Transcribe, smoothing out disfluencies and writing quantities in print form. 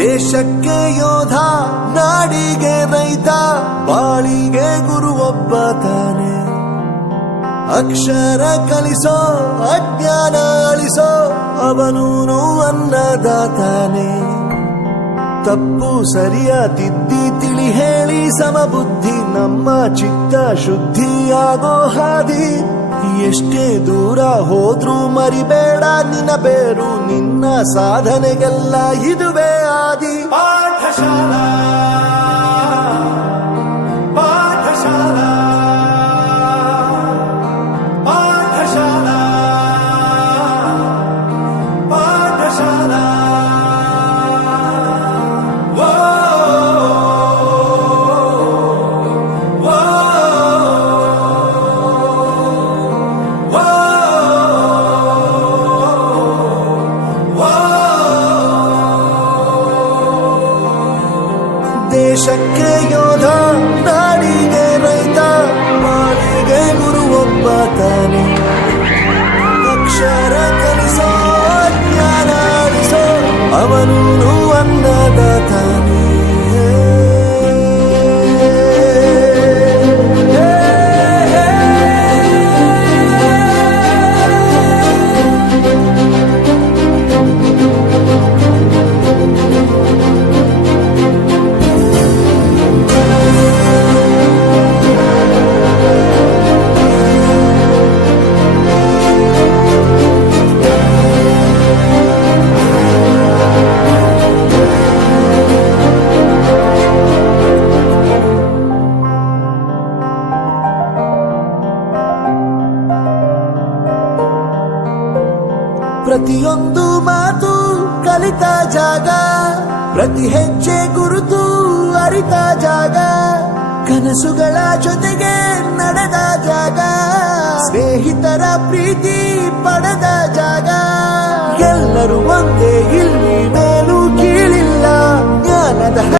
ದೇಶಕ್ಕೆ ಯೋಧ, ನಾಡಿಗೆ ರೈತ, ಬಾಳಿಗೆ ಗುರು ಒಬ್ಬ ತಾನೆ. ಅಕ್ಷರ ಕಲಿಸೋ, ಅಜ್ಞಾನ ಅಳಿಸೋ, ಅವನೂನು ಅನ್ನದಾತಾನೆ. ತಪ್ಪು ಸರಿಯ ತಿದ್ದಿ ತಿಳಿ ಹೇಳಿ ಸಮಬುದ್ಧಿ ನಮ್ಮ ಚಿತ್ತ ಶುದ್ಧಿಯಾಗೋ ಹಾದಿ. ಎಷ್ಟೇ ದೂರ ಹೋದ್ರೂ ಮರಿಬೇಡ ನಿನ್ನ ಬೇರು, ನಿನ್ನ ಸಾಧನೆಗೆಲ್ಲ ಇದುವೇ ಆದಿ. ಪಾಠಶಾಲಾ ಪಾಠಶಾಲಾ ಪಾಠಶಾಲಾ ಪಾಠಶಾಲಾ. ದೇಶಕ್ಕೆ ಯೋಧ, ನಾಡಿಗೆ ರೈತ, ಬಾಳಿಗೆ ಗುರು ಒಬ್ಬ ತಾನೆ. ಅಕ್ಷರ ಕಲಿಸೋ, ಜ್ಞಾನ ಅಳಿಸೋ, ಅವನೂನು ಅನ್ನದಾತಾನೆ. ಪ್ರತಿಯೊಂದು ಮಾತು ಕಲಿತ ಜಾಗ, ಪ್ರತಿ ಹೆಜ್ಜೆ ಗುರುತು ಅರಿತ ಜಾಗ, ಕನಸುಗಳ ಜೊತೆಗೆ ನಡೆದ ಜಾಗ, ಸ್ನೇಹಿತರ ಪ್ರೀತಿ ಪಡೆದ ಜಾಗ. ಎಲ್ಲರೂ ಒಂದೇ ಇಲ್ಲಿ